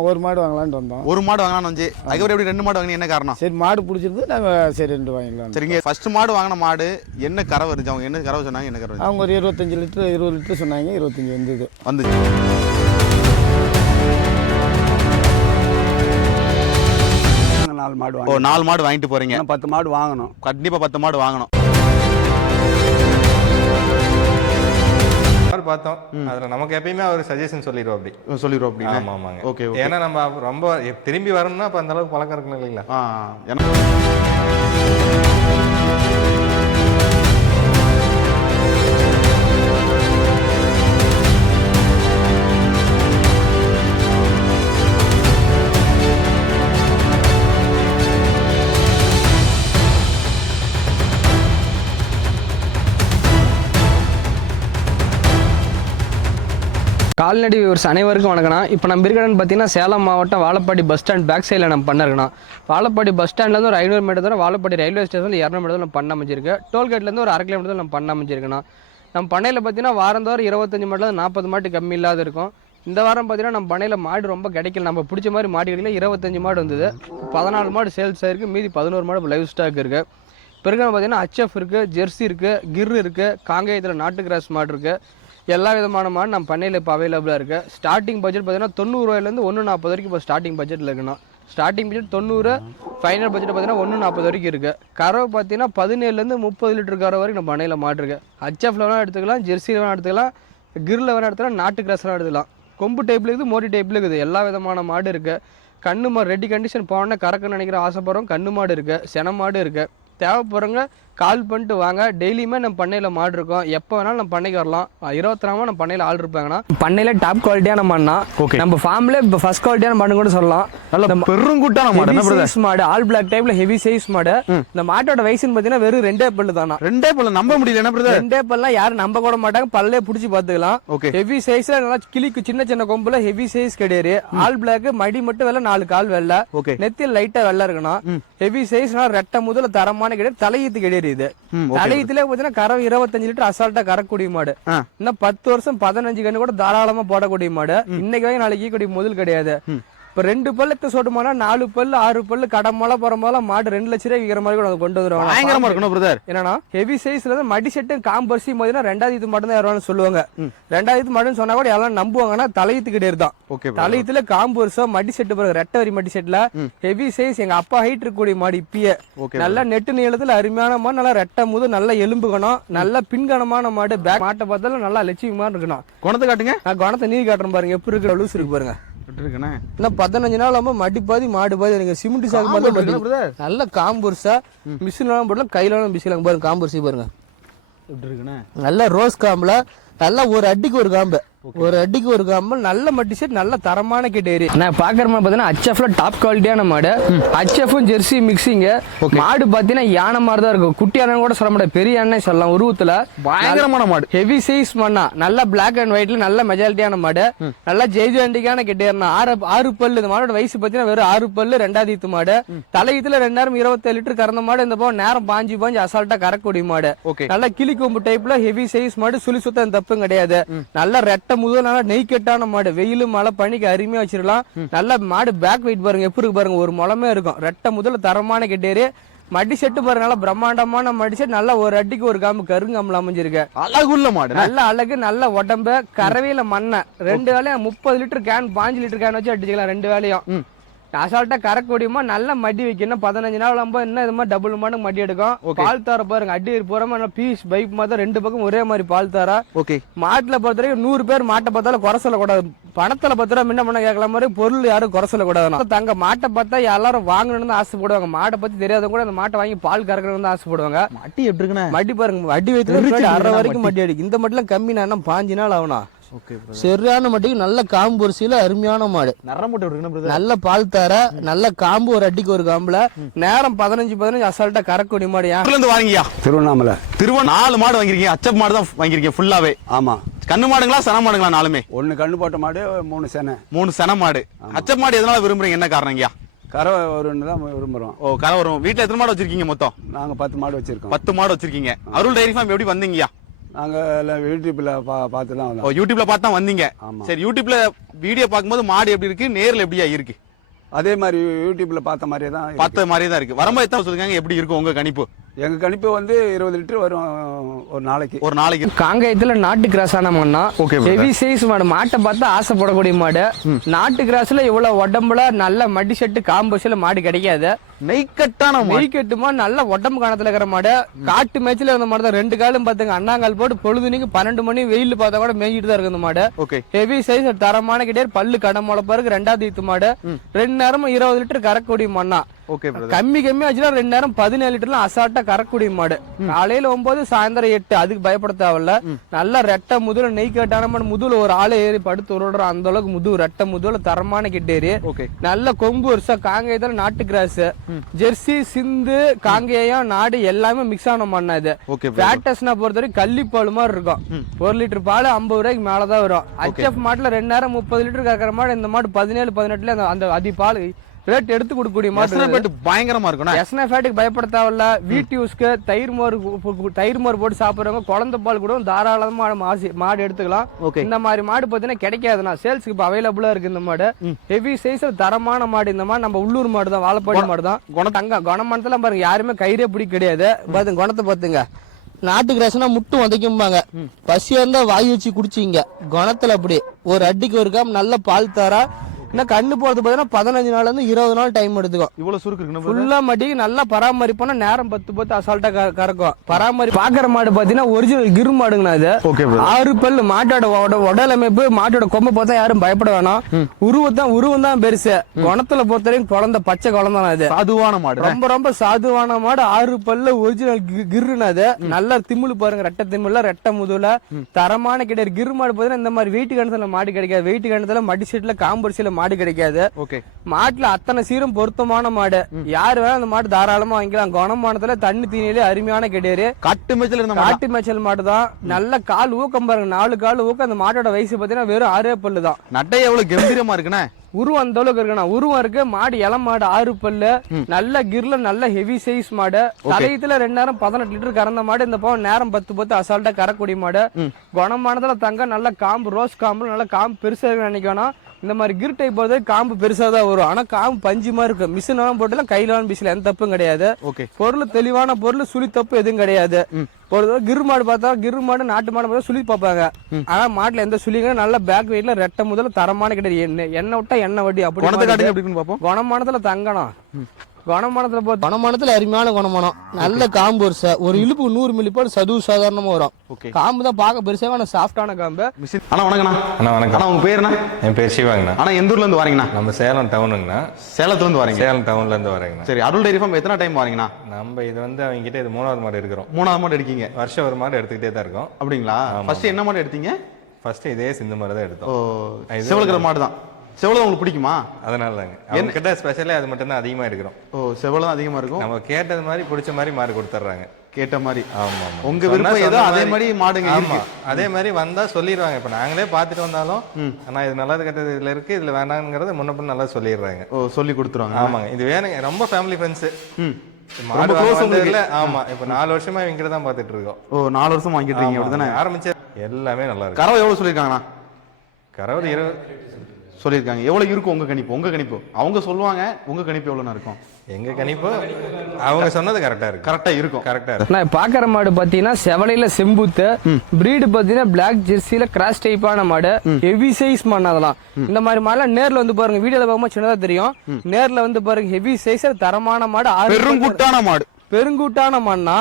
நான் ஒரு மாடு வாங்கலாம்னு வந்தோம். ஒரு மாடு வாங்கலாம்னு வந்து அதுக்கப்புறம் எப்படி 2 மாடு வாங்கினீங்க, என்ன காரணம்? சரி மாடு பிடிச்சிருந்து நாங்கள் சரி 2 வாங்கிக்கலாம். சரிங்க, ஃபர்ஸ்ட் மாடு வாங்கின மாடு என்ன கறவை இருந்துச்சு, அவங்க என்ன கறவை சொன்னாங்க, என்ன கறவை? அவங்க ஒரு 25 லிட்டர் 20 லிட்டர் சொன்னாங்க, 25 வந்துச்சு. நாலு மாடு ஓ 4 மாடு வாங்கிட்டு போறீங்க. 10 மாடு வாங்கணும், கண்டிப்பா 10 மாடு வாங்கணும். பார்த்தோம் அதுல நமக்கு எப்பயுமே அவர் சஜஷன் சொல்லிடுவோம் அப்படி. ஆமா ஆமாங்க. ஓகே. ஏன்னா நம்ம ரொம்ப திரும்பி வரணும்னா அப்ப அந்த அளவுக்கு பழக்கம் இருக்கணும் இல்லைங்களா? கால்நடை வியூவர்ஸ் அனைவருக்கும் வணக்கம்ண்ணா. இப்போ நம்ம இருக்கிறன்னு பார்த்தீங்கன்னா சேலம் மாவட்டம் வாழப்பாடி பஸ் ஸ்டாண்ட் பேக் சைடில் நம்ம பண்ணிருக்கோண்ணா. வாழப்பாடி பஸ் ஸ்டாண்ட்லேருந்து ஒரு 500 மீட்டர் தூரம், வாழப்பாடி ரயில்வே ஸ்டேஷனில் 200 மீட்டர் நம்ம பண்ண அமைச்சிருக்கு. டோல்கேட்லேருந்து ஒரு 1/2 கிலோமீட்டர் நம்ம பண்ண அமைச்சிருக்கோண்ணா. நம்ம பண்ணையில் பார்த்தீங்கன்னா வாரந்தோறும் 25 மாட்டில் 40 மாட்டு கம்மி இல்லாத இருக்கும். இந்த வாரம் பார்த்தீங்கன்னா நம்ம பண்ணையில் மாடு ரொம்ப கிடைக்கல, நம்ம பிடிச்ச மாதிரி மாடு கிடைக்கல. 25 மாடு வந்தது, 14 மாடு சேல்ஸ் ஆயிருக்கு, மீதி 11 மாடு இப்போ லைவ் ஸ்டாக் இருக்குது. இப்போ இருக்கிற பார்த்தீங்கன்னா HF இருக்குது, ஜெர்சி இருக்குது, கிர் இருக்குது, காங்கேயத்தில் நாட்டு கிராஸ் மாடு இருக்குது. எல்லா விதமான மாடு நம்ம பண்ணையில் இப்போ அவைலபிளாக இருக்குது. ஸ்டார்டிங் பட்ஜெட் பார்த்தீங்கன்னா 90 ரூபாயிலேருந்து 140 வரைக்கும் இப்போ ஸ்டார்டிங் பட்ஜெட்டில் இருக்குண்ணா. ஸ்டார்டிங் பட்ஜெட் 90, ஃபைனல் பட்ஜெட் பார்த்தீங்கன்னா 140 வரைக்கும் இருக்குது. கறவை பார்த்தீங்கன்னா 17லேருந்து 30 லிட்டர் கறவை வரைக்கும் நம்ம பண்ணையில் மாடு இருக்குது. HFல வேணால் எடுத்துக்கலாம், ஜெர்சியில் வேணால் எடுத்துக்கலாம், கிரில் வேணால் எடுத்துக்கலாம், நாட்டு கிராஸ்லாம் எடுத்துக்கலாம். கொம்பு டைப்பில் இருக்குது, மோடி டைப்பில் இருக்குது, எல்லா விதமான மாடு இருக்குது. கண்ணு மாடு ரெடி கண்டிஷன் போனோன்னா கறக்குன்னு நினைக்கிற ஆசைப்படுறோம். கண்ணு மாடு இருக்குது, சென மாடு இருக்குது. தேவைப்படுறவங்க கால் பண்ணிட்டு வாங்க. டெய்லியுமே நம்ம பண்ணையில் மாடு இருக்கும், எப்போ வேணாலும் நம்ம பண்ணைக்கு வரலாம். 24 நம்ம பண்ணையில் ஆள் இருப்பாங்கன்னா பண்ணையில் டாப் குவாலிட்டியான மாடுனா நம்ம ஃபார்ம்ல இப்போ ஃபர்ஸ்ட் குவாலிட்டியான மாடு கூட சொல்லலாம். நல்ல பெருங்குட்டான மாடு, ஆல் பிளாக் டைப்ல ஹெவி சைஸ் மாடு. இந்த மாட்டோட வயசுன்னு பார்த்தீங்கன்னா வெறும் 2 பல்லு தானா. 2 பல்லு நம்ப முடியல என்ன பிரதர்? 2 பல்லாம் யாரும் நம்ப கூட மாட்டாங்க, பல்லே பிடிச்சி பார்த்துக்கலாம். ஹெவி சைஸ்ல நல்லா கிளிக்கு சின்ன சின்ன கொம்புல ஹெவி சைஸ் கிடையாது. ஆல் பிளாக் மடி மட்டும் வெள்ள 4 கால் வெள்ள, நெத்தியில் லைட்டா வெள்ள இருக்கணும். ஹெவி சைஸ் ரெட்டை முதல்ல தரமான கிடையாது, தலையீத்து கிடையாது. இது தலையீத்துல பாத்தீங்கன்னா கறவை 25 லிட்டர் அசால்ட்டா கறக்கூடிய மாடு. இன்னும் 10 வருஷம் 15 கண்ணு கூட தாராளமா போடக்கூடிய மாடு. இன்னைக்கு நாளைக்கு கூடிய முதல் கிடையாது. இப்ப 2 பல்லுக்கு சொட்டுமானா 4 பல்லு 6 பல்லு கடமலை போறமால மாடு 2 லட்சம் ரூபாய் விக்கிற மாதிரி கூட கொண்டு வந்துருவாங்க. என்னன்னா ஹெவி சைஸ்ல இருந்து மடி செட்டு காம்பர்சி போதுன்னா 2வது மாடு தான் யாரும் சொல்லுவாங்க. 2வது மாடுன்னு சொன்னா கூட எல்லாம் நம்புவாங்கன்னா தலையீத்து கிடையாது தான். தலையீத்துல காம்பர்ஸோ மடி செட்டு பாருங்க, ரெட்டை வரி மடி செட்ல ஹெவி சைஸ். எங்க அப்பா ஹைட் இருக்கக்கூடிய மாடு இப்பயே நல்ல நெட்டு நீளத்துல அருமையான மாடு, நல்லா ரெட்டை முது, நல்ல எலும்புகணும், நல்ல பின்கணமான மாடு. பேக் மாட்டை பார்த்தாலும் நல்லா லட்சியமா இருக்கணும். குணத்தை காட்டுங்க, நான் குணத்தை நீர் காட்டுறேன் பாருங்க, எப்படி இருக்கிற லூஸ் இருக்கு பாருங்க. 15 நாள் மடி பாதி மாடு பாதி. எனக்கு சிமெண்ட் சாக்கு நல்ல காம்பூர்ஸா மிஷின் போடலாம், கையில மிஷின் பாருங்க. காம்பூர்சி பாருங்க நல்ல ரோஸ் காம்புல, நல்ல ஒரு அடிக்கு ஒரு காம்பு, ஒரு அடிக்கு ஒரு காம்பு, நல்ல மட்டி செட், நல்ல தரமான கேட்டேரி. நான் பாக்குற மாதிரி பாத்தீங்கன்னா HFல டாப் குவாலிட்டியான மாடு. HFும் ஜெர்சி மிக்சிங் மாடு பாத்தீங்கன்னா யானை மாதிரி தான் இருக்கும். குட்டி யானை கூட சொல்ல மாட்டேன், பெரிய யானை சொல்லலாம். உருவத்துல பயங்கரமான மாடு, ஹெவி சைஸ் மண்ணா, நல்ல பிளாக் அண்ட் ஒயிட்ல நல்ல மெஜாரிட்டியான மாடு, நல்ல ஜெய்ஜாண்டிக்கான கேட்டேரினா. 6 பல்லு. இந்த மாடோட வயசு பாத்தீங்கன்னா வெறும் 6 பல்லு, 2வது ஈத்து மாடு. தலையீத்துல 2027 லிட்டர் கறந்த மாடு. இந்த போக நேரம் பாஞ்சு அசால்ட்டா கறக்கூடிய மாடு. நல்ல கிளி கொம்பு டைப்ல ஹெவி சைஸ் மாடு, சுழி சுத்தம் தப்பும் கிடையாது. நல்ல ரெட்டை முதல் நல்லா நெய் கட்டான மாடு, வெயிலு மழை பனிக்கு அருமையா வச்சிடலாம். நல்ல மாடு பேக் வெயிட் பாருங்க எப்படி இருக்கு பாருங்க, ஒரு முளமே இருக்கும். ரெட்டை முதல்ல தரமான கெட்டேரி. மடி செட்டு பாருங்க, நல்ல பிரம்மாண்டமான மடி செட், நல்ல ஒரு அடிக்கு ஒரு காம்பு கருங்காம்புல அமைஞ்சிருக்கு. அழகுள்ள மாடு, நல்ல அழகு, நல்ல உடம்பு. கறவையில மண்ணை 2 வேலையும் 30 லிட்டர் கேன் 5 லிட்டர் கேன் வச்சு அடிச்சுக்கலாம் 2 வேலையும். அசால்ட்டா கறக்கூடியமா நல்ல மடி வைக்கணும். 15 நாள் இன்னும் இது மாதிரி டபுள் மடங்கு மடி எடுக்கும். பால் தார பாருங்க, அடி போறமா பீஸ் பைப் மாதிரி 2 பக்கம் ஒரே மாதிரி பால் தாரா. மாட்டுல பொறுத்த வரைக்கும் 100 பேர் மாட்டை பார்த்தாலும் குறை சொல்லக்கூடாது. பணத்துல 10 ரூபா முன்ன பண்ண கேட்கல மாதிரி பொருள் யாரும் குறை சொல்லக்கூடாது. தங்க மாட்டை பார்த்தா எல்லாரும் வாங்கணும்னு ஆசைப்படுவாங்க. மாட்டை பத்தி தெரியாத கூட அந்த மாட்டை வாங்கி பால் கறக்கணும்னு ஆசைப்படுவாங்க. மட்டி எப்படி இருக்குன்னா மடி பாருங்க, மடி வைத்து 1/2 வரைக்கும் மடி அடிக்கும். இந்த மட்டும் கம்மி நான் 5 நாள் ஆகணும். சரியான மட்டிக்கு நல்ல காம்பூர்சியில அருமையான மாடு, நல்ல பால் தார, நல்ல காம்பு, ஒரு அடிக்கு ஒரு காம்புல. நேரம் 15 அசால்ட்டா கறக்கூடிய மாடு. வாங்கியா திருவண்ணாமலை 4 மாடு வாங்கிருக்கீங்க. HF மாடு தான் வாங்கிருக்கீங்க ஃபுல்லாவே? ஆமா. கண்ணு மாடுங்களா சென மாடுங்களா? 4மே. 1 கண்ணு போட்ட மாடு, 3 சென. 3 சென மாடு. HF மாடு எதனால விரும்புறீங்க, என்ன காரணங்கயா? கறவை வரும்னு தான் விரும்புறோம். ஓ, கறவை வரும். வீட்டுல எத்தனை மாடு வச்சிருக்கீங்க மொத்தம்? நாங்க 10 மாடு வச்சிருக்கோம். 10 மாடு வச்சிருக்கீங்க. அருள் டைரி ஃபார்ம் எப்படி வந்தீங்கயா? நாங்கள் எல்லாம் யூடியூப்பில் பார்த்து தான் ஓ வந்தோம். யூடியூப்ல பார்த்து தான் வந்தீங்க. ஆமா. சரி, யூடியூப்ல வீடியோ பார்க்கும்போது மாடு எப்படி இருக்கு, நேர்ல எப்படியா இருக்கு? அதே மாதிரி யூடியூப்பில் பார்த்த மாதிரியே தான் இருக்கு. பார்த்த மாதிரியே தான் இருக்கு. வரும்போது எத்தனை சொல்லிருக்காங்க, எப்படி இருக்கும் உங்க கணிப்பு? எங்கள் கணிப்பு வந்து 20 லிட்டர் வரும் ஒரு நாளைக்கு. ஒரு நாளைக்கு காங்கயத்துல நாட்டு கிராஸ் ஆன மண்ணா, Okay, brother. ஹெவி சைஸ் மாடு, மாட்டை பார்த்து ஆசைப்படக்கூடிய மாடு. நாட்டு கிராஸ்ல இவ்வளவு உடம்புல நல்ல மடி செட்டு காம்பஸ்ல மாடு கிடைக்காது. நெய்க்கட்டான மாடு. மெய்க்கட்டுமா நல்ல உடம்பு காணத்துல இருக்கிற மாடு. காட்டு மேய்ச்சல இருந்த மாடு தான். 2 காலும் பாத்துங்க, அண்ணாங்கால் போட்டு பொழுதுனிக்கு 12 மணி வெயில் பார்த்தா கூட மேய்கிட்டு தான் இருக்கு இந்த மாடு. ஓகே. ஹெவி சைஸ் தரமான கிடையாது. பல்லு கடை முளைப்பா இருக்கு. 2வது ஈத்து மாடு. 2 நேரமும் 20 லிட்டர் கறக்கூடிய மண்ணா. Okay brother. கம்மி ஆச்சுன்னா 2 நேரம் 17 லிட்டர்லாம் அசால்ட்டா கறக்கூடிய மாடு. காலையில 9 சாயந்தரம் 8, அதுக்கு பயப்பட தேவையில்ல. நல்ல ரெட்டை முதுல நெய் கட்டான மாடு. முதுல ஒரு ஆளை ஏறி படுத்து உருடுற அந்த அளவுக்கு முது ரெட்டை முதுல தரமான கிட்டேரி. ஓகே. நல்ல கொம்பு வருஷா. காங்கேயத்துல நாட்டு கிராஸ், ஜெர்சி, சிந்து, காங்கேயம், நாடு எல்லாமே மிக்ஸ் ஆன மண்ணா இது. ஓகே. ஃபேட்டஸ்னா பொறுத்தவரைக்கும் கள்ளிப்பால் மாதிரி இருக்கும். 1 லிட்டர் பால் 50 ரூபாய்க்கு மேலதான் வரும். HF மாட்டுல 2 நேரம் 30 லிட்டர் கறக்கிற மாடு. இந்த மாடு 17, 18 அந்த அதி பால் ரேட் எடுத்து கொடுக்கக்கூடிய மாடு. பயங்கரமா இருக்கும். எஸ்னா ஃபேட்டுக்கு பயப்பட தேவையில்ல. வீட்டு யூஸ்க்கு தயிர் மோர் போட்டு சாப்பிடுறவங்க குழந்தை பால் கூட தாராளமா மாடு எடுத்துக்கலாம். இந்த மாதிரி மாடு பார்த்தீங்கன்னா கிடைக்காதுண்ணா. சேல்ஸ்க்கு இப்போ அவைலபிளா இருக்கு இந்த மாடு. ஹெவி சைஸ்ல தரமான மாடு இந்த மாடு. நம்ம உள்ளூர் மாடு தான், வாழப்பாடி மாடு தான். தங்க குணமானத்துல பாருங்க, யாருமே கயிறே பிடிக்க கிடையாது. பாத்துங்க குணத்தை பாத்துங்க. நாட்டு கிராஸ்னா முட்டும் உதைக்கும்பாங்க. பசியா இருந்தா வாய் வச்சு குடிச்சிங்க. குணத்துல அப்படி ஒரு அடிக்கு ஒரு காம் நல்ல பால் தரா. இன்னும் கண்ணு போறது பாத்தீங்கன்னா 15 நாள்ல இருந்து 20 நாள் டைம் எடுத்துக்கும். இவ்வளவு சுருக்கு இருக்கு. ஃபுல்லா மடி நல்லா பராமரிப்போனா நேரம் 10 அசால்ட்டா கறக்கும். பராமரி பாக்குற மாடு பாத்தீங்கன்னா ஒரிஜினல் கிரு மாடுங்கண்ணா இது. 6 பல்லு. மாட்டோட உடல் அமைப்பு, மாட்டோட கொம்பை பார்த்தா யாரும் பயப்பட வேணாம். உருவம் தான் பெருசு. குணத்துல பொறுத்தவரைக்கும் குழந்தை பச்சை குழந்தை இது. சாதுவான மாடு, ரொம்ப ரொம்ப சாதுவான மாடு. 6 பல்லு ஒரிஜினல் கிருன்னு அது. நல்ல திமிழ் பாருங்க, ரெட்டை திமிழ்ல ரெட்டை முதுல தரமான கிடையாது. கிரு மாடு பாத்தீங்கன்னா இந்த மாதிரி வெயிட் கணத்துல மாடு கிடைக்காது. வெயிட் கணத்துல மடி செட்ல காம்பரிசில மாடு கிடைக்காது. மாட்டுல அத்தனை சீரும் பொருத்தமான மாடு. யாரு வேணா அந்த மாடு தாராளமா வாங்கிக்கலாம். குணமானத்துல தண்ணி தீனிலே அருமையான கிடையாது. காட்டு மேய்ச்சல் மாடு தான். நல்ல கால் ஊக்கம் பாருங்க, 4 கால் ஊக்கம். அந்த மாட்டோட வயசு பாத்தீங்கன்னா வெறும் 6 பல்லு தான். நட்டை எவ்வளவு கம்பீரமா இருக்குண்ணே. உருவம் அந்த அளவுக்கு இருக்குண்ணா. உருவம் இருக்கு. மாடு இளம் மாடு, 6 பல்லு. நல்ல கிர்ல நல்ல ஹெவி சைஸ் மாடு. தலையத்துல 2 நேரம் 18 லிட்டர் கறந்த மாடு. இந்த பக்கம் நேரம் 10 அசால்ட்டா கறக்கூடிய மாடு. குணமானதுல தங்க நல்ல காம்பு, ரோஸ் காம்பு நல்ல காம்பு பெருசா இருக்குன்னு நினைக்கணும். இந்த மாதிரி கிர் டைப் போது காம்பு பெருசா தான் வரும். ஆனா காம்பு பஞ்சு மாதிரி இருக்கும். மிஷினாலும் போட்டுலாம் கையிலாலும் பிசில எந்த தப்பும் கிடையாது. பொருள் தெளிவான பொருள், சுழி தப்பு எதுவும் கிடையாது. ஒரு கிரு மாடு பார்த்தா, கிரு மாடு நாட்டு மாடு பார்த்தா சுழி பார்ப்பாங்க. ஆனா மாட்டுல எந்த சுழிங்க நல்ல பேக் வெயிட்ல ரெட்டை முதல்ல தரமான கிடையாது. எண்ணெய் விட்டா எண்ணெய் வட்டி அப்படி. குணமானத்துல தங்கணும். குணமானத்துல அருமையான குணமானம். நல்ல காம்பு வருஷ. ஒரு இழுப்பு 100 மில்லி போட்டு சதுவு சாதாரணமா வரும். காம்பு தான் பார்க்க பெருசாக சாஃப்டான காம்பு. அண்ணா வணக்கண்ணா. அண்ணா வணக்கம். அண்ணா உங்க பேருண்ணா? என் பேர் சிவாங்கண்ணா. ஆனா எந்த ஊர்ல இருந்து வரீங்கண்ணா? நம்ம சேலம் டவுனுங்கண்ணா. சேலத்துல இருந்து வரீங்க? சேலம் டவுன்ல இருந்து வரீங்கண்ணா. சரி, அருள் டைரி ஃபார்ம் எத்தனை டைம் வரீங்கண்ணா? நம்ம இது வந்து அவங்க கிட்ட இது 3வது மாடு எடுக்கிறோம். 3வது மாடு எடுக்கீங்க? வருஷம் ஒரு மாடு எடுத்துக்கிட்டே தான் இருக்கோம். அப்படிங்களா? ஃபர்ஸ்ட் என்ன மாடு எடுத்தீங்க? ஃபர்ஸ்ட் இதே சிந்து மாடு தான் எடுத்தோம். செவலுக்கிற மாடு தான். செவலை உங்களுக்கு பிடிக்குமா? அதனால தாங்க அவங்க கிட்ட ஸ்பெஷலே அது மட்டும் தான் அதிகமா எடுக்கிறோம். செவலை தான் அதிகமா இருக்கும். நம்ம கேட்டது மாதிரி பிடிச்ச மாதிரி மாடு கொடுத்துட்றாங்க. கேட்ட மாதிரி. ஆமா. உங்க விருப்பம் ஏதோ அதே மாதிரி மாடுங்க. ஆமா, அதே மாதிரி வந்தா சொல்லிடுவாங்க. இப்ப நாங்களே பாத்துட்டு வந்தாலும் ஆனா இது நல்லது கெட்டது இதுல இருக்கு, இதுல வேணாங்கிறத முன்ன பின்ன நல்லா சொல்லிடுறாங்க. சொல்லி கொடுத்துருவாங்க. ஆமாங்க, இது வேணுங்க. ரொம்ப ஃபேமிலி ஃப்ரெண்ட்ஸ். மாடு இல்ல. ஆமா, இப்ப 4 வருஷமா இவங்க கிட்ட தான் பாத்துட்டு இருக்கோம். 4 வருஷம் வாங்கிட்டு இருக்கீங்க அப்படிதானே? ஆரம்பிச்ச எல்லாமே நல்லா இருக்கு. கறவை எவ்வளவு சொல்லிருக்காங்கண்ணா? கறவை 20 சொல்லியிருக்காங்க. எவ்வளவு இருக்கும் உங்க கணிப்பு? உங்க கணிப்பு அவங்க சொல்லுவாங்க. உங்க கணிப்பு எவ்வளவு இருக்கும்? எங்க கணிப்பு அவங்க சொன்னது கரெக்டா இருக்கு. கரெக்டா இருக்கும். கரெக்டா இருக்கு. நான் பாக்குற மாடு பாத்தீங்கன்னா செவலையில செம்புத்து பிரீடு பாத்தீங்கன்னா பிளாக் ஜெர்சியில கிராஸ் டைப்பான மாடு. ஹெவி சைஸ் மாடு. அதெல்லாம் இந்த மாதிரி மாடுலாம் நேர்ல வந்து பாருங்க. வீடியோல பார்க்கும்போது சின்னதா தெரியும். நேர்ல வந்து பாருங்க ஹெவி சைஸ் தரமான மாடு. பெருங்குட்டான மாடு. பெருங்கூட்டான மண்ணா.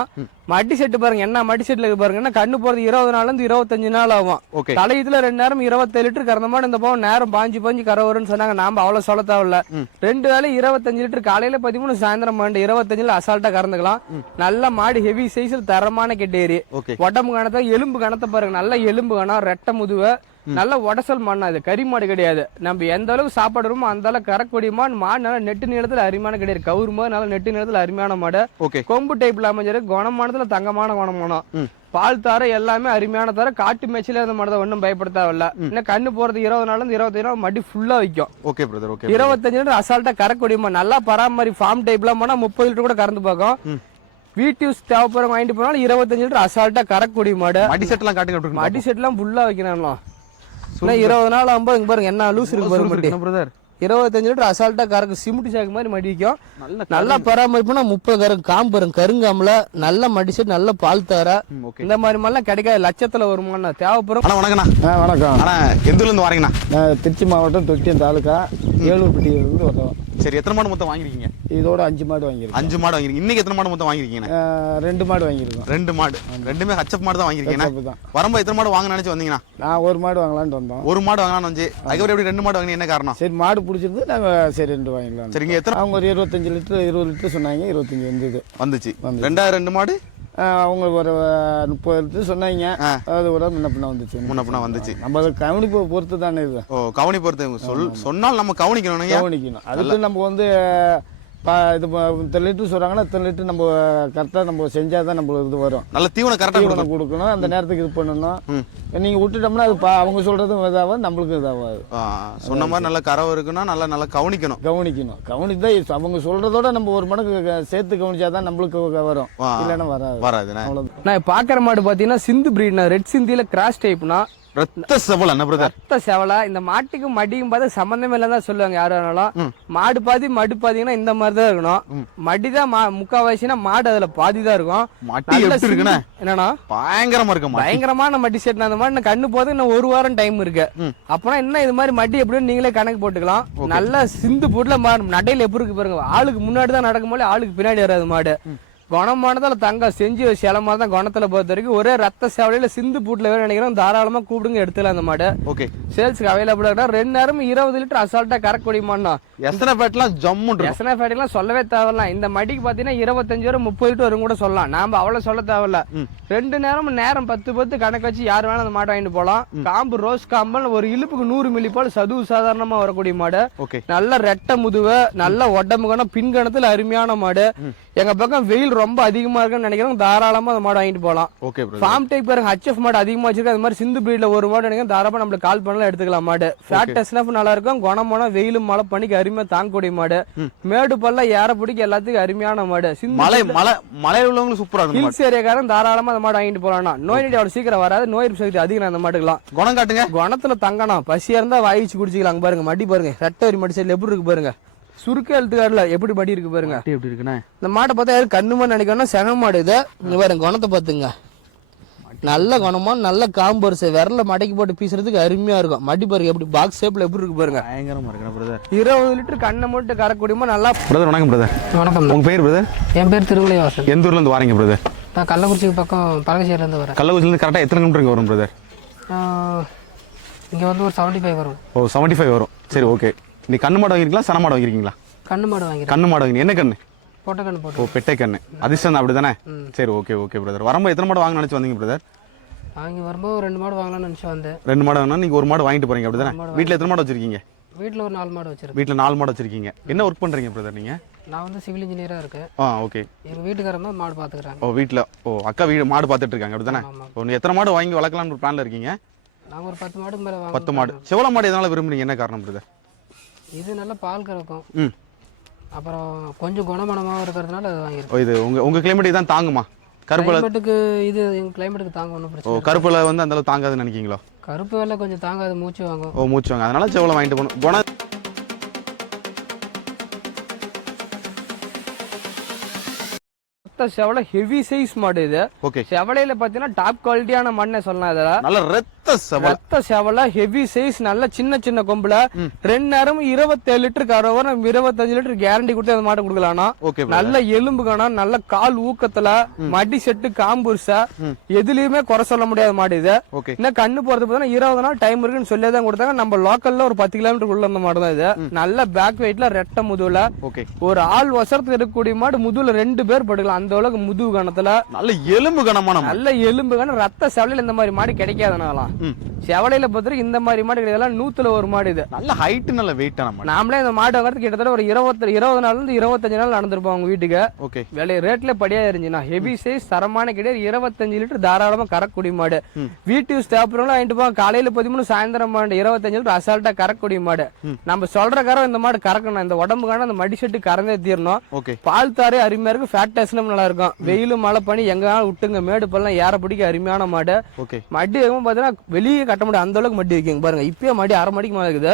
மடி செட்டு பாருங்க, என்ன மடி செட்டுல பாருங்க. கண்ணு போறது 20 நாள்ல இருந்து 25 நாள் ஆகும். தலையத்துல 2 நேரம் 27 லிட்டர் கறந்த மாடு. இந்த போகும் நேரம் பாஞ்சு கரை வரும்னு சொன்னாங்க. நாம அவ்வளவு சொல்ல தேவையில்ல. 2 வேலை 25 லிட்டர். காலையில 13, சாயந்தரம் 25 அசால்ட்டா கறந்துக்கலாம். நல்ல மாடு ஹெவி சைஸ்ல தரமான கெட்டேரி. உடம்பு கணத்தை எலும்பு கணத்தை பாருங்க. நல்ல எலும்பு கணம், ரெட்டை முதுவை, நல்ல உடசல் மண்ணா. இது கறி மாடு கிடையாது. நம்ம எந்த அளவுக்கு சாப்பாடுறோமோ அந்த அளவுக்கு கறக்கூடிய மாடு. மாடு நல்லா நெட்டு நீளத்துல அருமையான கிடையாது. கவுரு மாடு நல்ல நெட்டு நீளத்துல அருமையான மாடு. கொம்பு டைப்ல அமைஞ்சிருக்கு. குணமானதுல தங்கமான குணமானம். பால் தர எல்லாமே அருமையான தர. காட்டு மேய்ச்சல இருந்த மாடு தான். ஒன்றும் பயப்பட தேவையில்ல. இன்னும் கண்ணு போறது 20 நாள்ல இருந்து 25 நாள் மடி ஃபுல்லா வைக்கும். 25 லிட்டர் அசால்ட்டா கறக்கூடிய மாடு. நல்லா பராமரி ஃபார்ம் டைப்ல போனா 30 லிட்டர் கூட கறந்து பார்க்கும். வீட்டு யூஸ் தேவைப்படுற வாங்கிட்டு போனாலும் 25 லிட்டர் அசால்ட்டா கறக்கூடிய மாடு. மடி செட்லாம் காட்டுங்க எப்படி மடி செட்லாம் ஃபுல்லா வைக்கிறாங்களா 20 நாள் ஆகும்போது இங்க பாருங்க என்ன லூஸ் இருக்கு பாருங்க பிரதர். 25 லிட்டர் அசால்ட்டா கறக்கு சிமெண்ட் சாக்கு மாதிரி மடி வைக்கும். நல்லா பராமரிப்புனா 30 கறக்கு காம்பு வரும் கருங்காமல நல்ல மடி செட் நல்ல பால் தர இந்த மாதிரி மாதிரிலாம் கிடைக்காது. லட்சத்துல வருமானம் தேவைப்படும். அண்ணா வணக்கண்ணா. வணக்கம். அண்ணா எந்த ஊர்ல இருந்து வரீங்கண்ணா? நான் திருச்சி மாவட்டம் தொட்டியம் தாலுக்கா ஏலூர்பட்டியிலிருந்து வரோம். சரி, எத்தனை மாடு மொத்தம் வாங்கிருக்கீங்க? இதோட 5 மாடு வாங்கியிருக்கோம். 5 மாடு வாங்கிருக்கீங்க. இன்னைக்கு எத்தனை மாடு மொத்தம் வாங்கிருக்கீங்க? 2 மாடு வாங்கியிருக்கோம். 2 மாடு. ரெண்டுமே ஹச்எப் மாடு தான் வாங்கிருக்கீங்க. தான். வரும்போது எத்தனை மாடு வாங்க நினைச்சு வந்தீங்கன்னா? நான் 1 மாடு வாங்கலாம்னு வந்தோம். 1 மாடு வாங்கலாம்னு வந்து அதுக்கப்புறம் எப்படி 2 மாடு வாங்கினீங்க? என்ன காரணம்? சரி, மாடு பிடிச்சிருந்து நாங்கள் சரி 2 வாங்கிக்கலாம். சரிங்க. எத்தனை அவங்க ஒரு 25 லிட்டர் 20 லிட்டர் சொன்னாங்க. 25 வந்தது வந்துச்சு. 2 மாடு அவங்க ஒரு 30 லிட்டர் சொன்னாங்க. அது ஒரு முன்ன பின்ன வந்துச்சு. முன்ன பின்ன வந்துச்சு. நம்ம அதை கவனிப்பு பொறுத்து தானே இது. கவனி பொறுத்து சொன்னால் நம்ம கவனிக்கணும். கவனிக்கணும். அதுக்கு நம்ம வந்து இது இத்தனை லிட்டர் சொல்கிறாங்கன்னா இத்தனை லிட்டர் நம்ம கரெக்டாக நம்ம செஞ்சால் தான் நம்மளுக்கு இது வரும். நல்ல தீவனம் கரெக்டாக கொடுக்கணும். அந்த நேரத்துக்கு இது பண்ணணும். நீங்கள் விட்டுட்டோம்னா அது அவங்க சொல்கிறதும் இதாகும், நம்மளுக்கும் இதாகாது. சொன்ன மாதிரி நல்ல கறவை இருக்குன்னா நல்லா கவனிக்கணும். கவனிச்சு தான் அவங்க சொல்கிறதோட நம்ம ஒரு மடங்கு சேர்த்து கவனிச்சா தான் நம்மளுக்கு வரும். இல்லைன்னா வராது. நான் பார்க்குற மாடு பார்த்தீங்கன்னா சிந்து பிரீட்னா ரெட் சிந்தியில் கிராஸ் டைப்னா ரத்த செவல் என்ன பிரதர்? ரத்த செவலா. இந்த மாட்டுக்கும் மடிக்கும் பார்த்து சம்பந்தமே இல்லதான் சொல்லுவாங்க யாரு வேணாலும். மாடு பாதி மடு பாத்தீங்கன்னா இந்த மாதிரி தான் இருக்கணும். மடிதான் முக்கால்வாசினா மாடு அதுல பாதி தான் இருக்கும். என்னன்னா பயங்கரமா இருக்கு. பயங்கரமான மடி செட். அந்த மாதிரி கண்ணு போது இன்னும் 1 வாரம் டைம் இருக்கு. அப்பனா என்ன இது மாதிரி மடி எப்படின்னு நீங்களே கணக்கு போட்டுக்கலாம். நல்ல சிந்து போட்டுல நடையில எப்படி இருக்கு பாருங்க. ஆளுக்கு முன்னாடி தான் நடக்கும் போது ஆளுக்கு பின்னாடி வராது மாடு. குணமானதால தங்கம் செஞ்சு சில மாதிரி தான் குணத்துல பொறுத்த வரைக்கும் ஒரே ரத்த சேவலையில சிந்து பூட்டில் வேணும் நினைக்கிறோம். தாராளமா கூப்பிடுங்க எடுத்துலாம். அந்த மாடு ஓகே சேல்ஸ்க்கு அவைலபிளா இருக்கா. 2 நேரமும் 20 லிட்டர் அசால்ட்டா கறக்கூடிய மாடுனா. எத்தனை பேட்லாம் ஜம்முன் எத்தனை பேட்லாம் சொல்லவே தேவையில்ல. இந்த மடிக்கு பாத்தீங்கன்னா 25 வரை 30 லிட்டர் வரும் கூட சொல்லலாம். நாம அவ்வளவு சொல்ல தேவையில்ல. 2 நேரமும் நேரம் 10 கணக்கு வச்சு யார் வேணா அந்த மாட்டை வாங்கிட்டு போலாம். காம்பு ரோஸ் காம்பு ஒரு இழுப்புக்கு 100 மில்லி போல சதுவு சாதாரணமா வரக்கூடிய மாடு. நல்ல ரெட்டை முதுவை நல்ல உடம்பு கணம் பின்கணத்துல அருமையான மாடு. எங்க பக்கம் வெயில் ரொம்ப அதிகமா இருக்குன்னு நினைக்கிறோம். தாராளமா அந்த மாடு வாங்கிட்டு போலாம். ஃபார்ம் டைப் பாருங்க ஹச்எஃப் மாடு அதிகமா வச்சிருக்க. அது மாதிரி சிந்து பிரீட்ல ஒரு மாடு நினைக்கிறோம். தாராளமா நம்மளுக்கு கால் பண்ணலாம் எடுத்துக்கலாம். மாடு ஃபேட் டெஸ்ட் நல்லா இருக்கும். குணமான வெயிலும் மழை பண்ணிக்கு அருமையா தாங்கக்கூடிய மாடு. மேடு பல்ல ஏற பிடிக்க எல்லாத்துக்கும் அருமையான மாடு. மலை உள்ளவங்களுக்கு சூப்பரா இருக்கும். ஹில்ஸ் ஏரியாக்காரன் தாராளமா அந்த மாடு வாங்கிட்டு போலாம். நோய் நொடி அவ்வளவு சீக்கிரம் வராது. நோய் சக்தி அதிகம் அந்த மாட்டுக்கலாம். குணம் காட்டுங்க. குணத்துல தங்கணும். பசியா இருந்தா வாயிச்சு குடிச்சிக்கலாம். பாருங்க மடி பாருங்க. ரெட்டை மடி சைடுல எப்படி இருக்கு பாருங்க. சுருக்க எழுத்துக்காருல எப்படி மடி இருக்கு பாருங்க. எப்படி இருக்குண்ணா இந்த மாட்டை பார்த்தா யாரும் கண்ணுமா நினைக்கணும். சென மாடு இது. இங்க பாருங்க குணத்தை பாத்துங்க. நல்ல குணமா நல்ல காம்பரிசு விரல மடைக்கு போட்டு பீசுறதுக்கு அருமையா இருக்கும். மடி பாருங்க எப்படி பாக்ஸ் ஷேப்ல எப்படி இருக்கு பாருங்க. பயங்கரமா இருக்கு பிரதர். 20 லிட்டர் கண்ணை மட்டும் கறக்கூடியமா நல்லா. பிரதர் வணக்கம் பிரதர். வணக்கம். உங்க பேர் பிரதர்? என் பேர் திருமலைவாசன். எந்த ஊர்ல இருந்து வரீங்க பிரதர்? நான் கள்ளக்குறிச்சிக்கு பக்கம் பழகச்சேரியில இருந்து வரேன். கள்ளக்குறிச்சில இருந்து கரெக்டா எத்தனை கிலோமீட்டர் வரும் பிரதர்? இங்க வந்து ஒரு 75 வரும். 75 வரும். சரி ஓகே. நீ கண்ணு மாடு வாங்கிருக்கீங்களா சன மாடு வாங்கிருக்கீங்களா? கண்ணு மாடு வாங்கிருக்கேன். கண்ணு மாடு வாங்கி என்ன கண்ணு? பொட்டை கண்ணு போட்டு. பெட்டை கண்ணு. அதிர்ஷ்டம் அப்படிதானே? சரி ஓகே பிரதர். வரும்போது எத்தனை மாடு வாங்க நினைச்சு வந்தீங்க பிரதர்? வாங்கி வரும்போது 2 மாடு வாங்கலாம்னு நினைச்சு வந்தேன். 2 மாடு வாங்கினா நீங்க 1 மாடு வாங்கிட்டு போறீங்க அப்படிதானே? வீட்ல எத்தனை மாடு வச்சிருக்கீங்க? வீட்ல ஒரு 4 மாடு வச்சிருக்கேன். வீட்ல 4 மாடு வச்சிருக்கீங்க. என்ன ஒர்க் பண்றீங்க பிரதர் நீங்க? நான் வந்து சிவில் இன்ஜினியரா இருக்கேன். ஓகே. எங்க வீட்டுக்காரங்க தான் மாடு பாத்துக்கறாங்க. வீட்ல அக்கா வீடு மாடு பாத்துட்டு இருக்காங்க அப்படிதானே? நீ எத்தனை மாடு வாங்கி வளர்க்கலாம்னு ஒரு பிளான்ல இருக்கீங்க? நாங்க ஒரு 10 மாடுக்கு மேல வாங்க. 10 மாடு. செவல மாடு எதனால விரும்புறீங்க? என்ன காரணம் பிரதர்? இது நல்ல பால் கறக்கும். அப்புறம் கொஞ்சம் குணமானமாக இருக்கிறதுனால அது வாங்கிருக்கோம். இது உங்க கிளைமேட்டுக்கு தான் தாங்குமா? கிளைமேட்டுக்கு இது எங்க கிளைமேட்டுக்கு தாங்க ஒன்றும் பிரச்சனை. கருப்புல வந்து அந்த அளவுக்கு தாங்காதுன்னு நினைக்கிறீங்களோ? கருப்பு வேலை கொஞ்சம் தாங்காது, மூச்சு வாங்கும். மூச்சு வாங்க. அதனால செவலை வாங்கிட்டு போகணும். குணம் செவலை ஹெவி சைஸ் மாடு இது. ஓகே. செவலையில பாத்தீங்கன்னா டாப் குவாலிட்டியான மண்ணை சொல்லலாம். இதுல நல்ல ரத்த செவலை ஹெவி சைஸ் நல்ல சின்ன கொம்புல 2 நேரம் 27 லிட்டர் கறவை 25 லிட்டர் கேரண்டி கொடுத்து அந்த மாட்டை கொடுக்கலாம். நல்ல எலும்பு காணும். நல்ல கால் ஊக்கத்துல மடி செட்டு காம்புரிச எதுலயுமே குறை சொல்ல முடியாத மாடு இது. இன்னும் கண்ணு போறது பார்த்தா 20 நாள் டைம் இருக்குன்னு சொல்லி தான் கொடுத்தாங்க. நம்ம லோக்கல்ல ஒரு 10 கிலோமீட்டர் உள்ள அந்த மாடு தான் இது. நல்ல பேக் வெயிட்ல ரெட்டை முதுகுல ஒரு ஆள் வசரத்துக்கு இருக்கக்கூடிய மாடு. முதுகுல 2 பேர் படுக்கலாம். அந்த அளவுக்கு முதுகு கணத்துல நல்ல எலும்பு கணமான நல்ல எலும்பு கணம். ரத்த செவலையில இந்த மாதிரி மாடு கிடைக்காதனாலாம் செவலையில பொறுத்தவரைக்கும் இந்த மாதிரி மாடு கிடையாது, 100ல ஒரு மாடு இது. நல்ல ஹைட் நல்ல வெயிட்டான மாடு. நாமளே இந்த மாடு வாங்குறது கிட்டத்தட்ட ஒரு 20 நாள்ல இருந்து 25 நாள் நடந்திருப்போம் அவங்க வீட்டுக்கு. ஓகே. விலை ரேட்ல படியா இருந்துச்சுன்னா ஹெவி சைஸ் தரமான கிடையாது, 25 லிட்டர் தாராளமா கறக்கூடிய மாடு. வீட்டு யூஸ் தேவைப்படுறவங்க வாங்கிட்டு போவாங்க. காலையில 13 சாயந்தரம் 25 லிட்டர் அசால்ட்டா கறக்கூடிய மாடு. நம்ம சொல்ற கரம் இந்த மாடு கறக்கணும், இந்த உடம்புக்கான அந்த மடி செட்டு கறந்தே தீரணும். பால் தாரே அருமையா இருக்கும், ஃபேட் டெஸ்ட்லும் நல்லா இருக்கும். வெயிலும் மழை பண்ணி எங்கனாலும் விட்டுங்க, மேடு பல்லாம் ஏற பிடிக்க அருமையான மாடு. மடி வைக்கும் பாத்தீங்கன்னா வெளியே கட்ட முடியும், அந்த அளவுக்கு மடி வைக்கும் பாருங்க. இப்பயே மடி அரை மடிக்கு மேல இருக்குது,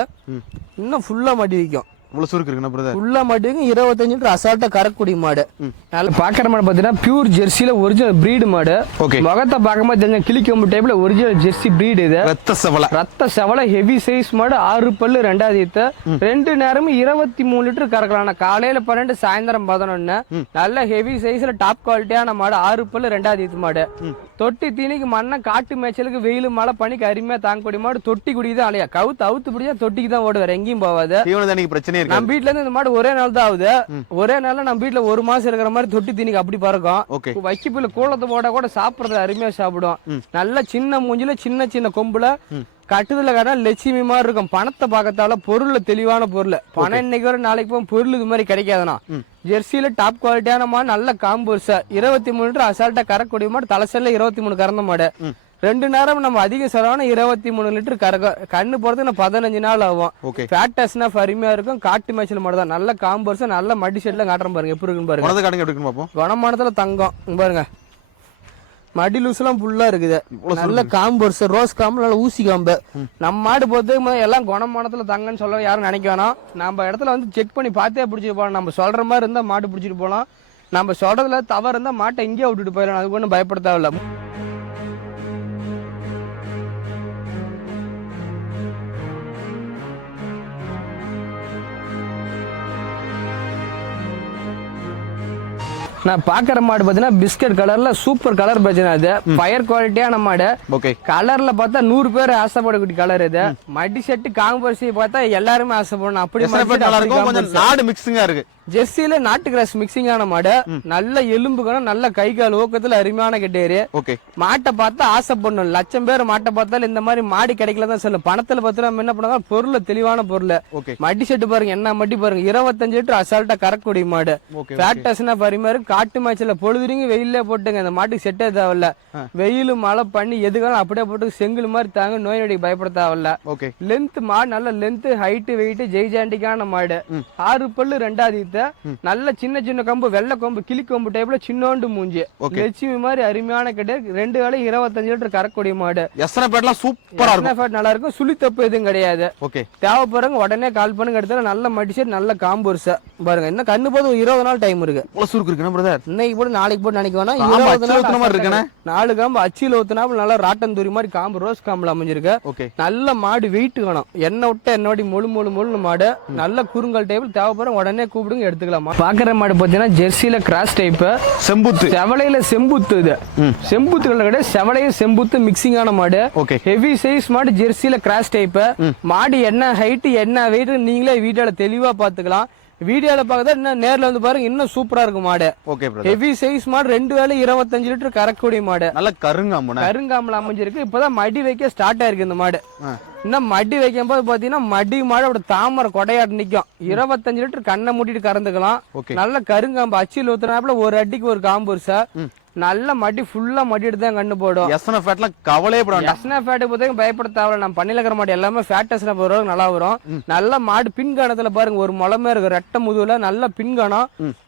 இன்னும் ஃபுல்லா மடி வைக்கும். இவ்வளவு சுருக்கு இருக்குன்னா பிரதர், ஃபுல்லா மாடு 25 லிட்டர் அசால்ட்டா கறக்கூடிய மாடு. நல்ல பாக்குற மாடு பாத்தீங்கன்னா பியூர் ஜெர்சில ஒரிஜினல் பிரீடு மாடு. முகத்தை பார்க்கும்போது தெரிஞ்ச கிளிக்கொம்பு டைப்ல ஒரிஜினல் ஜெர்சி பிரீடு இது. ரத்த செவலை ஹெவி சைஸ் மாடு, 6 பல்லு 2வது ஈத்து. 2 நேரமும் 23 லிட்டர் கறக்கலாம். காலையில 12 சாயந்தரம் 11. நல்ல ஹெவி சைஸ்ல டாப் குவாலிட்டியான மாடு, 6 பல்லு 2வது ஈத்து மாடு. தொட்டி தீனிக்கு மண்ணை காட்டு மேய்ச்சலுக்கு வெயில் மழை பனிக்கு அருமையா தாங்கக்கூடிய மாடு. தொட்டி குடிக்குதான் அலையா, அவுத்து பிடிச்சா தொட்டிக்கு தான் ஓடு, வேற எங்கேயும் போவாது. பிரச்சனை நம்ம வீட்டுல இருந்து இந்த மாடு ஒரே நாள் தான் ஆகுது. ஒரே நாள்ல நம்ம வீட்டுல 1 மாசம் இருக்கிற மாதிரி தொட்டி தீனிக்கு அப்படி பறக்கும். வைக்கப்புல கூலத்தை போட கூட சாப்பிடறது அருமையா சாப்பிடும். நல்ல சின்ன மூஞ்சில சின்ன சின்ன கொம்புல கட்டுதல கடை லட்சுமி மாதிரி இருக்கும். பணத்தை பார்க்கத்தால பொருள்ல தெளிவான பொருள். பணம் இன்னைக்கு வரை நாளைக்கு போகும், பொருள் இது மாதிரி கிடைக்காதுனா. ஜெர்சியில டாப் குவாலிட்டியான மாடு, நல்ல காம்பூர்ஸ். 23 லிட்டர் அசால்ட்டா கறக்கூடிய மாடு, தலைசல்ல 23 கறந்த மாடு. 2 நேரம் நம்ம அதிக செலவான 23 லிட்டர் கறக்கும். கண்ணு போறதுக்கு 15 நாள் ஆகும். ஃபேட் டெஸ்ட்னா அருமையா இருக்கும். காட்டு மேய்ச்சல் மாடு தான், நல்ல காம்பூர்ஸ், நல்ல மடி செட்ல காட்டுறோம் பாருங்க எப்படி இருக்குன்னு பாருங்க. குணமானத்துல தங்கம் பாருங்க, மடி லூஸ் எல்லாம் ஃபுல்லா இருக்குது. நல்ல காம்பு, ரோஸ் காம்பு, நல்ல ஊசி காம்பு. நம்ம மாடு பொறுத்து எல்லாம் குணமானத்துல தங்கன்னு சொல்ல யாரும் நினைக்க வேணாம். நம்ம இடத்துல வந்து செக் பண்ணி பார்த்தே பிடிச்சிட்டு போகலாம். நம்ம சொல்ற மாதிரி இருந்தா மாடு பிடிச்சிட்டு போகலாம். நம்ம சொல்றதுல தவறு இருந்தா மாட்டை இங்கேயே விட்டுட்டு போயிடலாம், அதுக்கு ஒன்றும் பயப்பட தேவையில்ல. நான் பாக்குற மாடு பாத்தீங்கன்னா பிஸ்கட் கலர்ல சூப்பர் கலர் பிரச்சனை. அது ஃபயர் குவாலிட்டியான மாடு. கலர்ல பார்த்தா 100 பேர் ஆசைப்படக்கூடிய கலர் இது. மடி செட்டு காம்பரிசி பார்த்தா எல்லாருமே ஆசைப்படணும். அப்படி நாடு மிக்சிங்கா இருக்கு. ஜெர்சியில நாட்டு கிராஸ் மிக்சிங்கான மாடு, நல்ல எலும்புகணும், நல்ல கை கால் ஊக்கத்துல அருமையான கட்டேரி. மாட்டை பார்த்தா ஆசைப்படணும். லட்சம் பேர் மாட்டை பார்த்தாலும் இந்த மாதிரி மாடு கிடைக்கலதான் சொல்லும். பணத்துல பத்திரம் நம்ம என்ன பண்ணா பொருள் தெளிவான பொருள். மடி செட்டு பாருங்க, என்ன மடி பாருங்க, 25 லிட்டர் அசால்ட்டா கறக்கூடிய மாடு. ஃபேட்டஸ்னா பரிமாறு. காட்டு மேய்ச்சல பொழுதுறீங்க வெயில போட்டுங்க, இந்த மாட்டுக்கு செட்டே தேவையில்ல. வெயில் மழை பண்ணி எதுக்காலும் அப்படியே போட்டு செங்கல் மாதிரி தாங்க, நோய் நொடி பயப்பட தேவையில்ல. லென்த் மாடு, நல்ல லென்த் ஹைட் வெயிட் ஜெய்ஜாண்டிக்கான மாடு. 6 பல்லு 2வது. நல்ல சின்ன சின்ன கம்பு, வெள்ளை கொம்பு, கிளி கொம்பு டைப்ல சின்னோண்டு மூஞ்சி, லட்சுமி மாதிரி அருமையான கிடையாது. 2 வேளை 25 லிட்டர் கறக்கூடிய மாடு. சூப்பரா இருக்கும், நல்லா இருக்கும். சுழி தப்பு எதுவும் கிடையாது. தேவைப்படுறவங்க உடனே கால் பண்ணுங்க. எடுத்தால நல்ல மடிச்சு நல்ல காம்பூர்ஸ் பாருங்க. இன்னும் கண்ணு போது 20 நாள் டைம் இருக்கு. இன்னைக்கு போட்டு நாளைக்கு போட்டு நினைக்க வேணாம். 20 நாள் இருக்கு. 4 காம்பு அச்சில ஊத்தினாப்புல நல்லா ராட்டன் தூரி மாதிரி காம்பு ரோஸ் காம்புல அமைஞ்சிருக்கு. நல்ல மாடு வெயிட் வேணும். எண்ணெய் விட்டு என்னோட முழு மாடு. நல்ல குறுங்கல் டைப். தேவைப்படுற உடனே கூப்பிடுங்க, எடுத்துக்கலாம். பாக்குற மாடு பாத்தீங்கன்னா ஜெர்சியில கிராஸ் டைப், செம்புத்து செவலையில செம்புத்து. இது செம்புத்து கிடையாது, செவலையும் செம்புத்து மிக்சிங்கான மாடு. ஹெவி சைஸ் மாடு, ஜெர்சியில கிராஸ் டைப். மாடு என்ன ஹைட் என்ன வெயிட் நீங்களே வீட்டால தெளிவா பாத்துக்கலாம். வீடியோல பாக்கதா இன்னும் நேர்ல வந்து பாருங்க, இன்னும் சூப்பரா இருக்கும் மாடு. ஹெவி சைஸ் மாடு, 2 வேளை 25 லிட்டர் கறக்கூடிய மாடு. நல்ல கருங்காம்புல அமைஞ்சிருக்கு. இப்பதான் மடி வைக்க ஸ்டார்ட் ஆயிருக்கு இந்த மாடு. இன்னும் மடி வைக்கும் போது பாத்தீங்கன்னா மடி மாடு அப்படி தாமரை கொடையாட்டு நிக்கும். 25 லிட்டர் கண்ணை மூட்டிட்டு கறந்துக்கலாம். நல்ல கருங்காம்பு அச்சில் ஊத்துனாப்புல 1 அடிக்கு ஒரு காம்பூர்ஸா. நல்ல மடி ஃபுல்லா மடி எடுத்து தான் கண்ணு போடும். கவலையே பயப்பட தேவை. நம்ம பண்ணில இருக்கிற மாடு எல்லாமே ஃபேட்டஸ்ல போறவங்க நல்லா வரும். நல்ல மாடு பின்கணத்துல பாருங்க, ஒரு முளமே இருக்கு, ரெட்டை முதுகுல நல்ல பின்கணம்.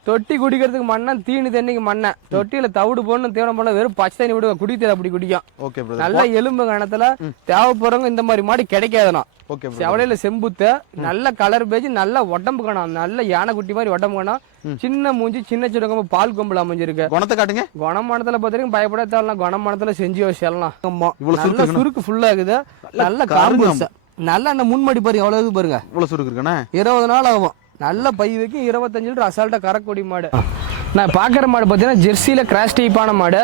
தொட்டி குடிக்கிறதுக்கு மண்ணா, தீனி தண்ணிக்கு மண்ணை. தொட்டியில தவிடு போடணும், தீவனம் போட வெறும் பச்சை தண்ணி விடுங்க, குடித்தல அப்படி குடிக்கும். நல்ல எலும்பு கணத்துல தேவைப்படுறவங்க இந்த மாதிரி மாடு கிடைக்காதுனா. செவலையில செம்புத்த, நல்ல கலர் பேஜ், நல்ல உடம்பு கணம், நல்ல யானை குட்டி மாதிரி உடம்பு கணம். சின்ன மூஞ்சி, சின்ன சின்ன கொம்பு, பால் கொம்புல அமைஞ்சிருக்கு. குணத்தை காட்டுங்க. குணமானத்துல பாத்தீங்கன்னா பயப்பட தேவையில்ல. குணமானத்துல செஞ்சு வச்சிடலாம். நல்ல சுருக்கு ஃபுல்லா இருக்குது. நல்ல காம்பு, நல்ல அந்த முன்மடி பாருங்க, எவ்வளவு பாருங்க, இவ்வளவு சுருக்கு இருக்குன்னா 20 நாள் ஆகும். நல்ல பை வைக்கும். 25 லிட்டர் அசால்ட்டா கறக்கூடிய மாடு. நான் பாக்குற மாடு பாத்தீங்கன்னா ஜெர்சியில கிராஸ் டைப்பான மாடு.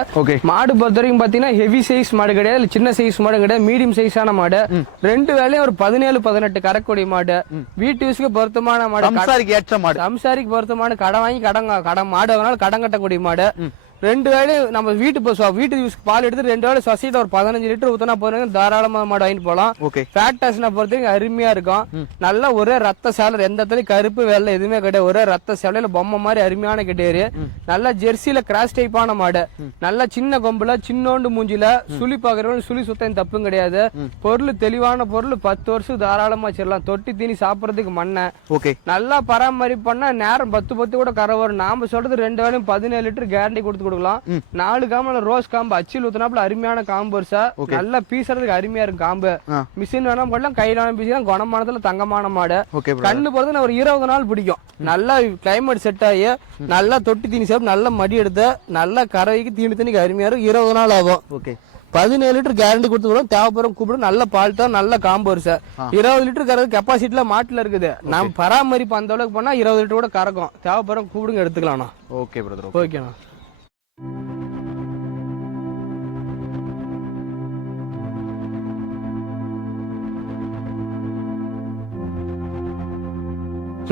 மாடு பொறுத்த வரைக்கும் பாத்தீங்கன்னா ஹெவி சைஸ் மாடு கிடையாது, சின்ன சைஸ் மாடு கிடையாது, மீடியம் சைஸான மாடு. 2 வேளையும் ஒரு 17-18 கறக்கூடிய மாடு. வீட்டு யூஸ்க்கு பொருத்தமான மாடு, சம்சாரிக்கு ஏற்ற மாடு. சம்சாரிக்கு பொருத்தமான கடன் வாங்கி கடன் மாடு வாங்கினாலும் கடன் கட்டக்கூடிய மாடு. 2 வேளையும் நம்ம வீட்டு யூஸ் பால் எடுத்து 2 வேளை சொசைட்டில ஒரு 15 லிட்டர் ஊத்தினா போறீங்க, தாராளமா மாடு வாங்கிட்டு போகலாம். ஓகே. ஃபேட் டெஸ்ட்னா பொறுத்தவரைக்கும் அருமையா இருக்கும். நல்ல ஒரே ரத்த சேலை, எந்த இடத்துலயும் கருப்பு வெள்ளை எதுவுமே கிடையாது. ஒரே ரத்த சேலையில பொம்மை மாதிரி அருமையான கட்டேரி. நல்ல ஜெர்சியில கிராஸ் டைப்பான மாடு. நல்ல சின்ன கொம்புல சின்னோண்டு மூஞ்சில சுழி பாக்குறவங்க சுழி சுத்தம் தப்பும் கிடையாது. பொருள் தெளிவான பொருள், 10 வருஷம் தாராளமா வச்சிடலாம். தொட்டி தீனி சாப்பிடறதுக்கு மண்ணை. ஓகே. நல்லா பராமரிப்பு பண்ணா நேரம் 10 கூட கரை வரும். நாம சொல்றது 2 வேளையும் 17 லிட்டர் கேரண்டி கொடுக்கலாம். 4 காம்புல ரோஸ் காம்பு அச்சில் ஊத்தினாப்புல அருமையான காம்பு வருஷா. நல்லா பீசறதுக்கு அருமையா இருக்கும் காம்பு. மிஷின் வேணா போடலாம், கையிலான பீசலாம். குணமானதுல தங்கமான மாடு. கண்ணு போறது ஒரு 20 நாள் பிடிக்கும். நல்லா கிளைமேட் செட் ஆகி நல்லா தொட்டி தீனி சாப்பிட்டு நல்லா மடி எடுத்து நல்லா கரைக்கு தீனிக்கு அருமையா இருக்கும். 20 நாள் ஆகும். ஓகே. 17 லிட்டர் கேரண்டி கொடுத்துக்கிறோம். தேவைப்படுற கூப்பிடும். நல்ல பால் தான், நல்ல காம்பு வருஷா. 20 லிட்டர் கறக்கு கெப்பாசிட்டில மாட்டுல இருக்குது. நம்ம பராமரிப்பு அந்த அளவுக்கு பண்ணா 20 லிட்டர் கூட கறக்கும். தேவைப்படுற கூப்பிடுங்க, எடுத்துக்கலாம். Okay brother. ஓகேண்ணா.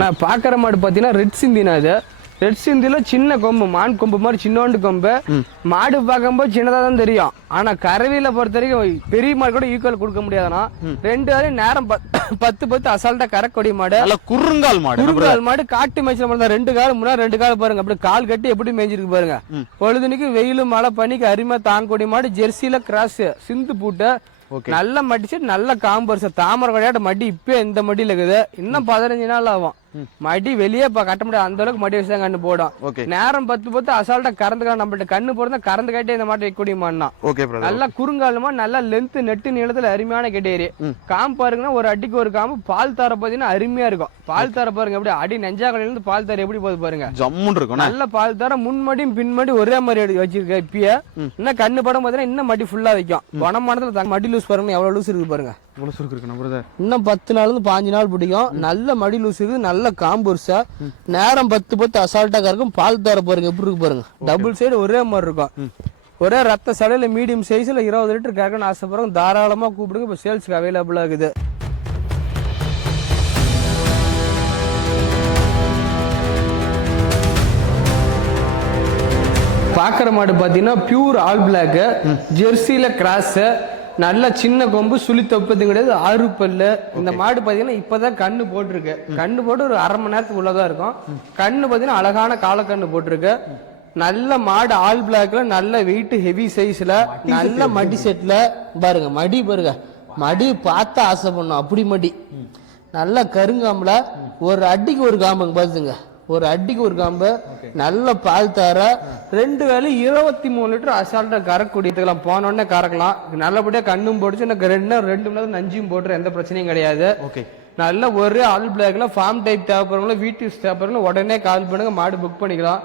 நான் பாக்குற மாடு பாத்தீங்கன்னா ரெட் சிந்தினா. இது ரெட் சிந்தில சின்ன கொம்பு, மான் கொம்பு மாதிரி சின்னோண்டு கொம்பு. மாடு பார்க்கும்போது சின்னதா தான் தெரியும். ஆனா கறவையில பொறுத்த வரைக்கும் பெரிய மாடு கூட ஈக்குவல் கொடுக்க முடியாதுன்னா 2 வேளையும் நேரம் 10 அசால்ட்டா கறக்கூடிய மாடு. குறுங்கால் மாடு. குறுங்கால் மாடு காட்டு மேய்ச்சல் மாடு தான். 2 கால் முன்னாடி 2 கால் பாருங்க, அப்படி கால் கட்டி எப்படி மேய்ஞ்சிருக்கு பாருங்க. பொழுதுனிக்கு வெயிலு மழை பனிக்கு அருமையா தாங்கக்கூடிய மாடு. ஜெர்சியில கிராஸ் சிந்து பூட்டு நல்ல மடிச்சு நல்ல காம்பு வருஷம். தாமரை கடையாட்ட மடி இப்ப இந்த மடியில இருக்குது. இன்னும் 15 நாள் ஆகும். மடி வெளியே கட்ட முடியாது, அந்த அளவுக்கு மடி வச்சுதான் கண்ணு போடும். நேரம் 10 அசால்ட்டா கறந்து நம்மள்ட்ட கண்ணு போடுறதா கறந்து கட்டி இந்த மாட்டை வைக்கக்கூடிய மாடுனா. நல்லா குறுங்காலுமா நல்லா லென்த் நெட்டு நீளத்துல அருமையான கெட்டேரி. காம்பு பாருங்கன்னா ஒரு அடிக்கு ஒரு காம்பு. பால் தர பாத்தீங்கன்னா அருமையா இருக்கும். பால் தர பாருங்க எப்படி அடி நெஞ்சாக்கடையில இருந்து பால் தர எப்படி போகுது பாருங்க. ஜம்முன்னு இருக்கும். நல்ல பால் தர முன்மடியும் பின்மடி ஒரே மாதிரி வச்சிருக்க. இப்பயே இன்னும் கண்ணு படம் பாத்தீங்கன்னா இன்னும் மடி ஃபுல்லா வைக்கும். குணமானதுல மடி லூஸ் பாருங்க, எவ்வளவு லூஸ் இருக்கு பாருங்க. இன்னும் 10 நாள் 15 நாள் பிடிக்கும். நல்ல மடி லூஸ் இருக்கு, நல்ல காம்பு வருஷா. நேரம் 10 அசால்ட்டா இருக்கும். பால் தர பாருங்க எப்படி இருக்கு பாருங்க. டபுள் சைடு ஒரே மாதிரி இருக்கும். ஒரே ரத்த சடையில மீடியம் சைஸ்ல 20 லிட்டர் கறக்கணும்னு ஆசைப்படுறோம். தாராளமா கூப்பிடுங்க. இப்ப சேல்ஸ்க்கு அவைலபிளா இருக்குது. பாக்குற மாடு பாத்தீங்கன்னா பியூர் ஆல் பிளாக் ஜெர்சியில கிராஸ். நல்ல சின்ன கொம்பு, சுழி தொப்பது கிடையாது, 6 பல்லு. இந்த மாடு பாத்தீங்கன்னா இப்பதான் கண்ணு போட்டிருக்கு. கண்ணு போட்டு ஒரு அரை மணி நேரத்துக்கு உள்ளதா இருக்கும். கண்ணு பாத்தீங்கன்னா அழகான காலக்கண்ணு போட்டிருக்கு. நல்ல மாடு ஆல் பிளாக்ல, நல்ல வெயிட் ஹெவி சைஸ்ல, நல்ல மடி செட்ல பாருங்க. மடி பாருங்க, மடி பார்த்தா ஆசை பண்ணும் அப்படி மடி. நல்ல கருங்காம்புல ஒரு அடிக்கு ஒரு காம்புங்க பாத்துங்க. ஒரு அடிக்கு ஒரு காம்பு. நல்ல பால் தர 2 வேளையும் 23 லிட்டர் அசால்ட்டா கறக்கூடியதுக்கலாம். போனோடனே கறக்கலாம். நல்லபடியா கண்ணும் போட்டுச்சு. எனக்கு 2 மணி நேரம் நஞ்சியும் போட்டுற எந்த பிரச்சனையும் கிடையாது. நல்ல ஒரே ஆல் பிளாக்ல ஃபார்ம் டைப் தேவைப்படுறவங்களும் வீட்டு தேவைப்படுறவங்களும் உடனே கால் பண்ணுங்க, மாடு புக் பண்ணிக்கலாம்.